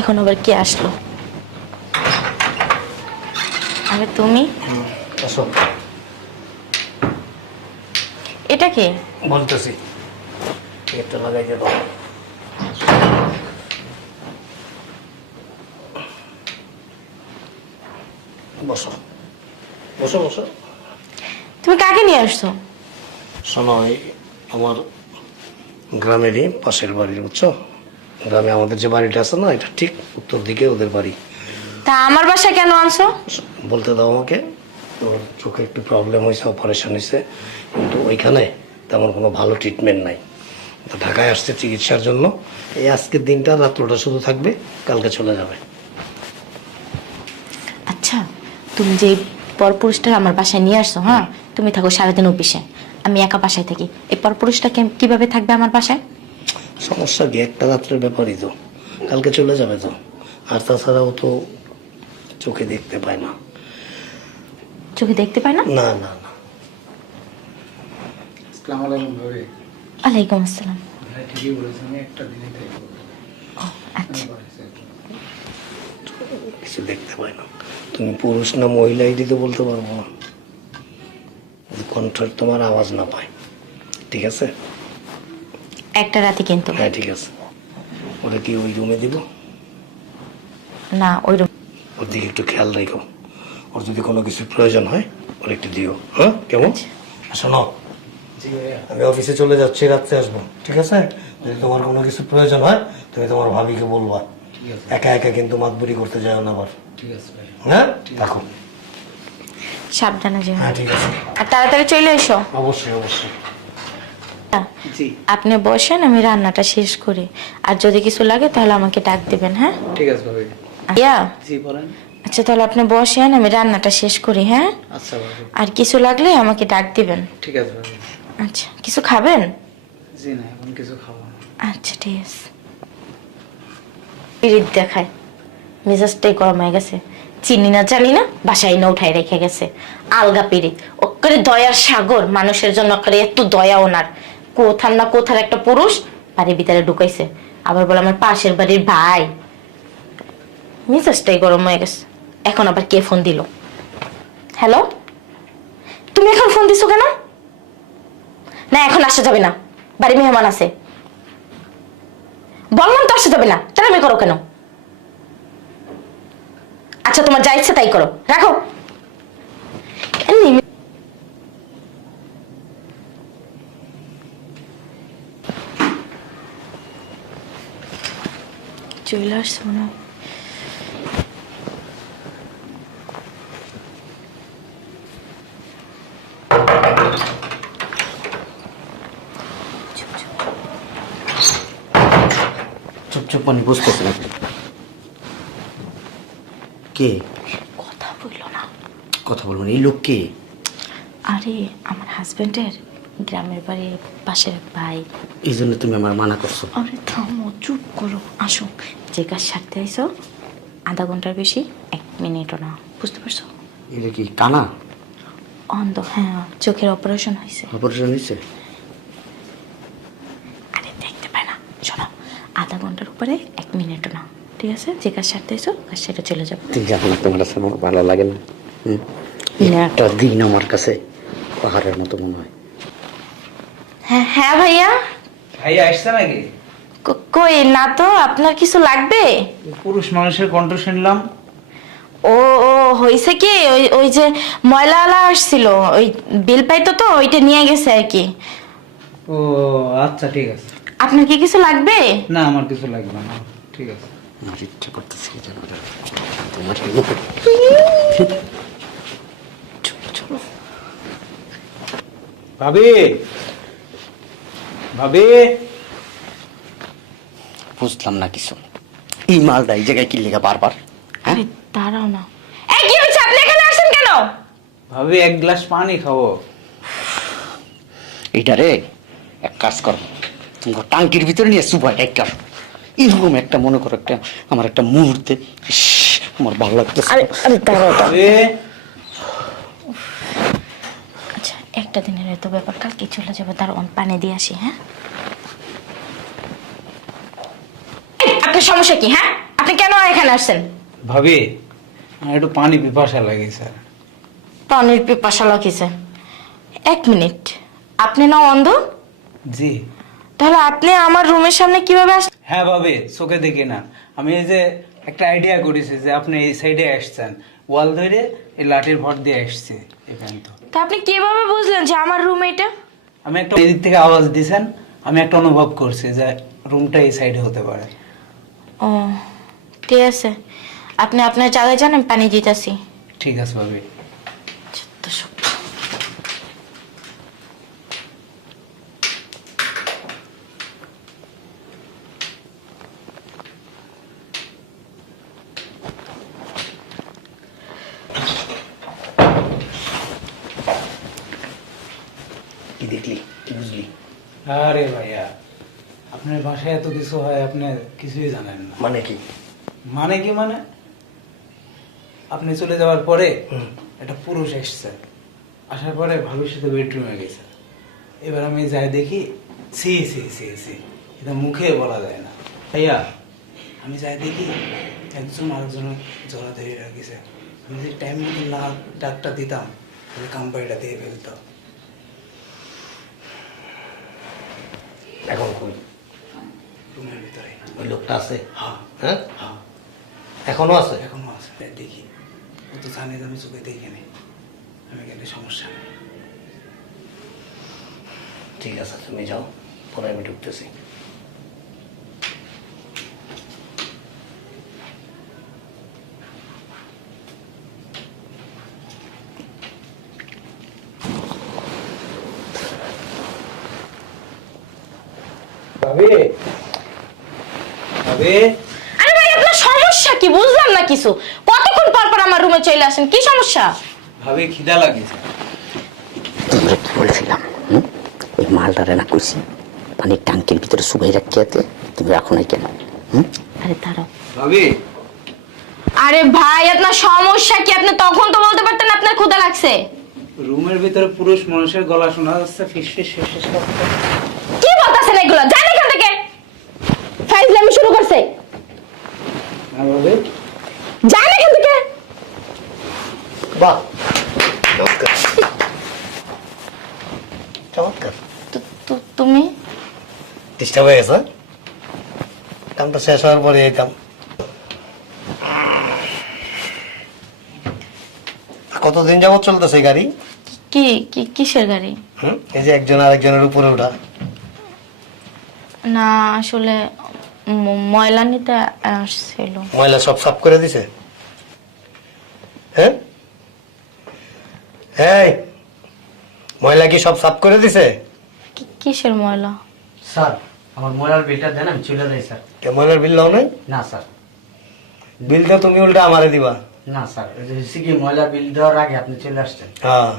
এখন আবার কে আসলো? আরে তুমি? আসো। এটা কে? বলতেছি, এটা লাগাই দিয়ে দাও। বসো বসো বসো। তুমি কাকে নিয়ে আসছো? শোনো, এই আমার গ্রামেরই পাশের বাড়ির, বুঝছো? গ্রামে আমাদের যে বাড়িটা আছে না, এটা ঠিক উত্তর দিকে ওদের বাড়ি। তা আমার বাসায় কেন আনছো? বলতে দাও আমাকে। ওর চোখে একটু প্রবলেম হয়েছে, অপারেশন হয়েছে, কিন্তু ওইখানে তেমন কোনো ভালো ট্রিটমেন্ট নাই। তো ঢাকায় আসছে চিকিৎসার জন্য। এই আজকের দিনটা রাত্রটা শুধু থাকবে, কালকে চলে যাবে। আচ্ছা, তুমি যে পরপুরুষটা আমার বাসায় নিয়ে আসছো, হ্যাঁ, তুমি থাকো সারাদিন অফিসে, আমি একা বাসায় থাকি, এই পরপুরুষটা কিভাবে থাকবে আমার বাসায়? সমস্যা কি, একটা রাত্রের ব্যাপারই তো, কালকে চলে যাবে তো। আর তাছাড়াও তো চোখে দেখতে পায় না। চোখে দেখতে পায় না? না না না। আসসালামু আলাইকুম ভাবি। ওয়ালাইকুম আসসালাম। ভাই ঠিকই বলেছেন, আমি একটা দিনই থাকবো। আচ্ছা, কিছু দেখতে পায় না। তুমি পুরুষ না মহিলা এটি তো বলতে পারবো না, কণ্ঠের তোমার আওয়াজ না পায়। ঠিক আছে? একটা রাতে কিন্তু। হ্যাঁ ঠিক আছে। ওটা কি ওই রুমে দিব? না, ওই রুম। ওর দিকে একটু খেয়াল রেখো। ওর যদি কোনো কিছু প্রয়োজন হয় ওর একটু দিও, হ্যাঁ? কেমন? শোনো, জি ভাইয়া। আমি অফিসে চলে যাচ্ছি, রাত্রে আসবো, ঠিক আছে? যদি তোমার কোনো কিছু প্রয়োজন হয় তুমি তোমার ভাবিকে বলবা। ঠিক আছে। একা একা কিন্তু মাতবুরি করতে যাও না আবার, ঠিক আছে ভাই। হ্যাঁ? রাখো। সাবধানে যেও। হ্যাঁ ঠিক আছে। আর তাড়াতাড়ি চলে এসো। অবশ্যই অবশ্যই। জি আপনি বসেন, আমি রান্নাটা শেষ করি, আর যদি কিছু লাগে তাহলে আমাকে ডাক দিবেন, হ্যাঁ? ঠিক আছে ভাবি। ইয়া, জি বলেন। আচ্ছা তাহলে আপনি বসেন, আমি রান্নাটা শেষ করি, হ্যাঁ? আচ্ছা ভাবি। আর কিছু লাগলে আমাকে ডাক দিবেন। ঠিক আছে ভাবি। আচ্ছা, কিছু খাবেন? জি না, এখন কিছু খাবো না। আচ্ছা ঠিক আছে। পিরিত দেখায়, মেজাজটাই গরম হয়ে গেছে। চিনি না জানি না, বাসায় না উঠাই রেখে গেছে। আলগা পিরিত, ওকে দয়ার সাগর, মানুষের জন্য করে এত দয়া ওনার। কোথার না কোথার একটা পুরুষ বাড়ির ভিতরে ঢুকাইছে, আবার বলে আমার পাশের বাড়ির ভাই। মেজাজটাই গরম হয়ে গেছে। এখন আবার কে ফোন দিল? হ্যালো, তুমি এখন ফোন দিছো কেন? না এখন আসা যাবে না, বাড়ি মেহমান আছে। বললাম তো আসা যাবে না, তেরামি করো কেন? আচ্ছা তোমার যা ইচ্ছে তাই করো, রাখো। চলে আসছো না? চুপ চুপ, মানে বুঝতেছি না। কে? কথা বললো না। কথা বলবো না, এই লোক কে? আরে আমার হাজবেন্ডের গ্রামের বাড়ির পাশের ভাই। এই জন্য তুমি আমার মানা করছো? আরে থামো, চুপ করো, আসো। যে কাজ সারতে আইসো, আধা ঘন্টার বেশি 1 মিনিটও না, বুঝতে পারছো? এটা কি কানা? অন্ধ, হ্যাঁ, চোখের অপারেশন হয়েছে। অপারেশন হয়েছে? আরে দেখতে পায় না, শোনো, আধা ঘন্টার উপরে 1 মিনিটও না, ঠিক আছে? যে কাজ সারতে আইসো, কাজ সেটা চলে যাবে। তুই জানো না তোমার কাছে আমার ভালো লাগে না? একটা দিন আমার কাছে পাহাড়ের মতো মনে হয়। হ্যাঁ হ্যাঁ ভাইয়া। ভাইয়া আসছে নাকি? কই না তো, আপনার কিছু লাগবে? পুরুষ মানুষের কণ্ঠ শুনলাম। ও ও হয়েছে কি, ওই ওই যে ময়লাওয়ালা আসছিল, ওই বিল পাইতো তো, ওইটা নিয়ে গেছে আর কি। ও আচ্ছা ঠিক আছে। আপনার কি কিছু লাগবে? না আমার কিছু লাগবে না, ঠিক আছে। আমার ইচ্ছে করতেছে কি জানো, তোমার ভাবি, ভাবি। বুঝলাম না কিছু। এই মালটা এই জায়গায় কি লেখা বারবার? আরে দাঁড়াও না। এই কি হচ্ছে, আপনি এখানে আসেন কেন? ভাবি এক গ্লাস পানি খাবো। এইটা রে, এক কাজ কর, তোমার টাঙ্কির ভিতরে নিয়ে সুপার একটা এরকম একটা মনে করো, একটা আমার একটা মুহূর্তে ইস, আমার ভালো লাগতেছে। আরে আরে দাঁড়াও। ভাবি আচ্ছা একটা দিনের এত ব্যাপার, কালকে চলে যাবে, তার পানি দিয়ে আসি, হ্যাঁ? আপনার সমস্যা কি, হ্যাঁ? আপনি কেন এখানে আসছেন? ভাবি আমার একটু পানি পিপাসা লাগে স্যার। পানির পিপাসা লাগিছে? 1 মিনিট, আপনি না অন্ধ? জি। তাহলে আপনি আমার রুমের সামনে কিভাবে আসছেন? হ্যাঁ ভাবি, চোখে দেখি না। আমি এই যে একটা আইডিয়া করেছি যে আপনি এই সাইডে আসছেন, ওয়াল ধরে এই লাঠির ভর দিয়ে আসছে এখানে। তো তা আপনি কিভাবে বুঝলেন যে আমার রুম এটা? আমি একটা এদিক থেকে আওয়াজ দিয়েছেন, আমি একটা অনুভব করছি যে রুমটা এই সাইডে হতে পারে। ও ঠিক আছে, আপনি আপনার জায়গায় যান, আমি পানি দিতেছি। ঠিক আছে ভাবি। কি দেখলি, কি বুঝলি? আরে ভাইয়া, আপনার বাসায় এত কিছু হয় আপনি কিছুই জানেন না। মানে কি? মানে কি মানে, আপনি চলে যাওয়ার পরে হুম। একটা পুরুষ এসছে, আসার পরে ভবিষ্যতে বেডরুমে গেছে। এবার আমি যাই দেখি, সি সি সি সি, এটা মুখে বলা যায় না ভাইয়া। আমি যাই দেখি একজন আরেকজনের জড়া ধরে রাখিছে। আমি যদি টাইম মতো না ডাকটা দিতাম তাহলে কাম্পাইটা দিয়ে ফেলতো। এখন কই? রুমের ভিতরে। ওই লোকটা আছে? হ্যাঁ হ্যাঁ, হ্যাঁ, এখনো আছে? এখনো আছে। দেখি, ও তো জানে যে আমি চোখে দেখিনি, আমি গেলে সমস্যা নেই। ঠিক আছে, তুমি যাও, পরে আমি ঢুকতেছি। ভাবি, ভাবি, আরে ভাই, আপনার সমস্যা কি? বুঝলাম না কিছু। কতক্ষণ পর পর আমার রুমে চলে আসেন, কি সমস্যা? ভাবি খিদা লাগিছে। তোমরা কি বলছিলাম? ওই মালটারে না কইছি পানির ট্যাঙ্কের ভিতরে সুবাই রাখিয়াতে, তুমি রাখো নাই কেন? আরে দাঁড়াও। ভাবি, আরে ভাই, আপনার সমস্যা কি? আপনি তখন তো বলতে পারতেন আপনার ক্ষুধা লাগছে। রুমের ভিতরে পুরুষ মানুষের গলা শোনা যাচ্ছে, ফিস ফিস ফিস ফিস করছে। কি বলতেছেন এগুলো? জান এখান থেকে। ফাইজলামি শুরু করছে। হ্যাঁ ভাবি, জান এখান থেকে। বাহ, চমৎকার চমৎকার। তুমি ডিস্টার্ব হয়ে গেছে? কামটা শেষ হওয়ার পরে যেতাম। কতদিন যাবত চলতেছে গাড়ি? কি কি কিসের গাড়ি? এই যে একজন আরেকজনের উপরে ওঠা। না আসলে ময়লা নিতে আসছিল। ময়লা সব সাফ করে দিছে? হ্যাঁ, এই ময়লা কি সব সাফ করে দিছে? কিসের ময়লা? স্যার, আমার মোবাইল বিলটা দেন, আমি চলে যাই স্যার। ময়লার বিল দাও নাই? না স্যার, বিলটা তুমি উল্টা আমারে দিবা। না স্যার, কি ময়লা বিল দেওয়ার আগে আপনি চলে আসছেন। হ্যাঁ,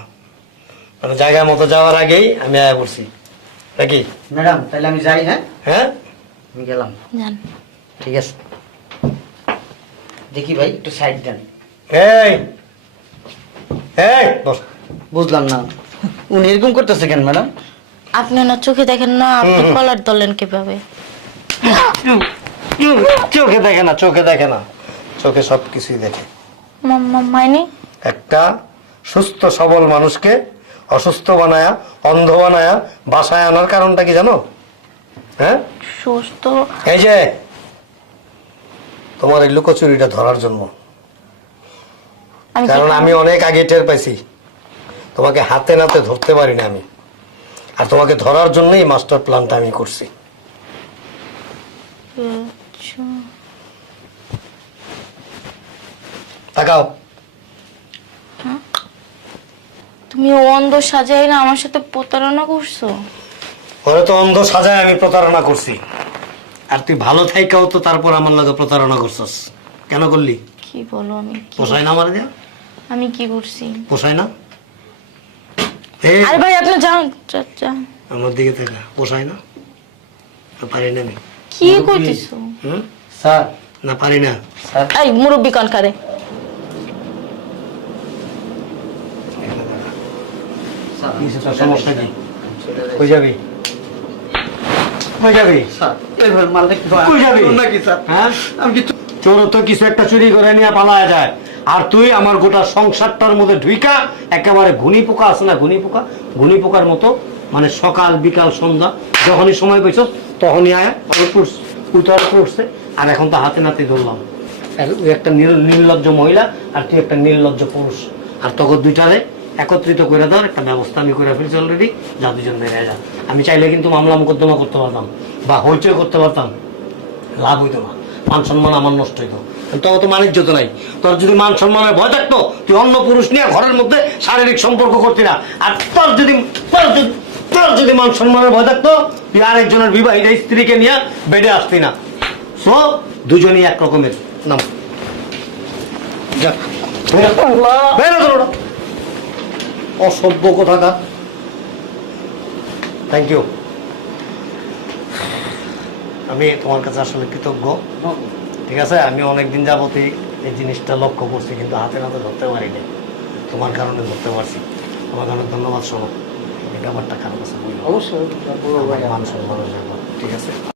মানে জায়গা মতো যাওয়ার আগেই আমি আয়া পড়ছি নাকি? ম্যাডাম, তাহলে আমি যাই। হ্যাঁ, হ্যাঁ, আমি গেলাম। জান ঠিক আছে। দেখি ভাই, একটু সাইড দেন। এই এই বস। বুঝলাম না, উনি এরকম করতেছে কেন ম্যাডাম? আপনি না চোখে দেখেন না, আপনি কলার ধরলেন কিভাবে? চোখে দেখে না, চোখে দেখে না, চোখে সব কিছুই দেখে। মাইনি একটা সুস্থ সবল মানুষকে অসুস্থ বানায়া, অন্ধ বানায়া বাসায় আনার কারণটা কি জানো? হ্যাঁ, সুস্থ। এই যে তোমার এই লুকোচুরিটা ধরার জন্য। কারণ আমি অনেক আগে টের পাইছি তোমাকে হাতে নাতে ধরতে পারি না আমি, আর তোমাকে ধরার জন্যই মাস্টার প্ল্যানটা আমি করছি। তাকাও। তুমি অন্ধ সাজাই না আমার সাথে প্রতারণা করছো। ওরা তো অন্ধ সাজায় আমি প্রতারণা করছি, আর তুই ভালো থাইকাও তো তারপর আমার লাগে প্রতারণা করছস। কেন করলি? কি বলো? পোষায় না আমার দেয়া? আমি কি করছি? পোষায় না? আরে ভাই, আপনি যান যান। আমার দিকে থাকা পোষায় না? পারি না আমি। কি করতেছো? স্যার, না পারি না। স্যার, এই মুরব্বি কনকারে। সমস্যা কি? কই যাবি? কই যাবি? স্যার, এইভাবে মাল দেখতে কই যাবি? নাকি স্যার? হ্যাঁ, আমি কিছু চোর তো কিছু একটা চুরি করে নিয়ে পালায় যায়, আর তুই আমার গোটা সংসারটার মধ্যে ঢুইকা একেবারে ঘুনি পোকা আছে না, ঘুনি পোকার মতো, মানে সকাল বিকাল সন্ধ্যা যখনই সময় পেয়েছ তখনই আয়া উতর পড়ছে। আর এখন তো হাতে নাতে ধরলাম, আর তুই একটা নির্লজ্জ মহিলা আর তুই একটা নির্লজ্জ পুরুষ, আর তখন দুইটারে একত্রিত করে দেওয়ার একটা ব্যবস্থা আমি করে ফেলছি অলরেডি। যা দুজন বেড়ে যা, আমি চাইলে কিন্তু মামলা মোকদ্দমা করতে পারতাম বা হইচই করতে পারতাম, লাভ হইতো না, মান সম্মান আমার নষ্ট হইতো। তোর তো মান ইজ্জত নাই, তোর যদি মান সম্মানের ভয় থাকতো তুই অন্য পুরুষ নিয়ে ঘরের মধ্যে শারীরিক সম্পর্ক করতি না। আর তোর যদি মান সম্মানের ভয় থাকতো তুই আরেকজনের বিবাহিত স্ত্রীকে নিয়ে বেডে আসতি না। সো দুজনই এক রকমের নাম। যা অসভ্য কোথাকার। Thank you. আমি তোমার কাছে আসলে কৃতজ্ঞ। ঠিক আছে, আমি অনেকদিন যাবতই এই জিনিসটা লক্ষ্য করছি, কিন্তু হাতে নাতে ধরতে পারিনি, তোমার কারণে ধরতে পারছি। তোমাকে অনেক ধন্যবাদ। শোনো, এই ব্যাপারটা কারো কাছে বলবো, অবশ্যই মান সম্মানের ব্যাপার, ঠিক আছে?